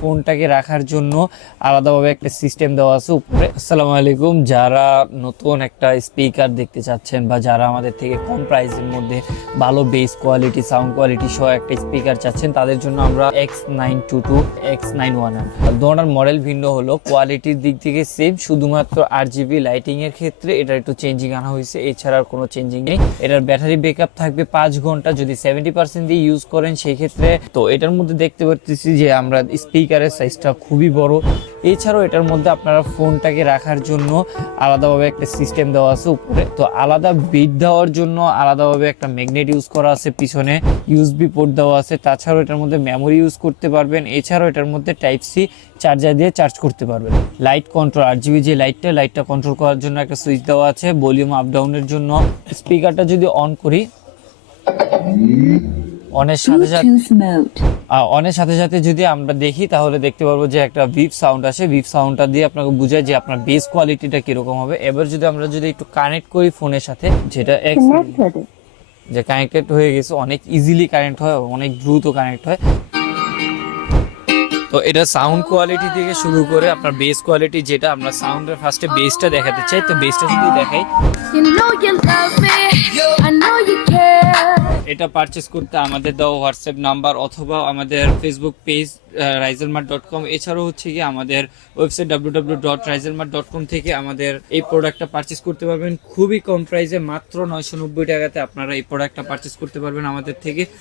ফোনটাকে রাখার জন্য আলাদাভাবে একটা সিস্টেম দেওয়া আছে। উপরে, আসসালামু আলাইকুম। যারা নতুন একটা স্পিকার দেখতে চাচ্ছেন বা যারা আমাদের থেকে কম প্রাইসের মধ্যে ভালো বেস কোয়ালিটি সাউন্ড কোয়ালিটি সহ একটা স্পিকার চাচ্ছেন, তাদের জন্য আমরা X nine two two X nine one দোনার model ভিন্ন হলো। কোয়ালিটির দিক থেকে সেম শুধুমাত্র আর জিবি লাইটিংয়ের ক্ষেত্রে এটা একটু চেঞ্জিং আনা হয়েছে। এছাড়া আর কোনো চেঞ্জিং নেই। এটার ব্যাটারি ব্যাকআপ থাকবে পাঁচ ঘণ্টা। যদি সেভেন্টি পার্সেন্ট দিয়ে ইউজ করেন সেই ক্ষেত্রে তো এটার মধ্যে দেখতে পাচ্ছি যে আমরা স্পিকারের সাইজটা খুবই বড়। এছাড়াও এটার মধ্যে আপনারা ফোনটাকে রাখার জন্য আলাদাভাবে একটা সিস্টেম দেওয়া আছে উপরে। তো আলাদা বিট দেওয়ার জন্য আলাদাভাবে একটা ম্যাগনেট ইউজ করা আছে পিছনে। ইউএসবি পোর্ট দেওয়া আছে। তাছাড়াও এটার মধ্যে মেমোরি ইউজ করতে পারবেন। এছাড়াও এটার মধ্যে টাইপ সি চার্জার দিয়ে চার্জ করতে পারবেন। লাইট কন্ট্রোল আর জিবি যে লাইটটা লাইটটা কন্ট্রোল করার জন্য একটা সুইচ দেওয়া আছে। ভলিউম আপ ডাউনের জন্য। স্পিকারটা যদি অন করি অনের সাথে সাথে অনের সাথে সাথে যদি আমরা দেখি তাহলে দেখতে পারব যে একটা ভিপ সাউন্ড আসে। ভিপ সাউন্ডটা দিয়ে আপনাকে বোঝায় যে আপনার বেস কোয়ালিটিটা কীরকম হবে। এবার যদি আমরা যদি একটু কানেক্ট করি ফোনের সাথে যেটা যে কানেক্টেড হয়ে গেছে অনেক ইজিলি কানেক্ট হয় অনেক দ্রুত কানেক্ট হয়। তো এটা সাউন্ড কোয়ালিটি থেকে শুরু করে আপনার বেস কোয়ালিটি যেটা আমরা সাউন্ডের ফার্স্টে বেসটা দেখাতে চাই। তো বেসটা যদি দেখাই। এটা পারচেস করতে আমাদের দাও হোয়াটসঅ্যাপ নাম্বার অথবা আমাদের Facebook page Raizelmart dot com এছাড়াও হচ্ছে কি আমাদের website W W dot Raizelmart dot com থেকে আমাদের এই প্রোডাক্টটা পারচেস করতে পারবেন। খুবই কম প্রাইসে মাত্র নয়শো নব্বই টাকাতে আপনারা এই প্রোডাক্টটা পারচেস করতে পারবেন আমাদের থেকে।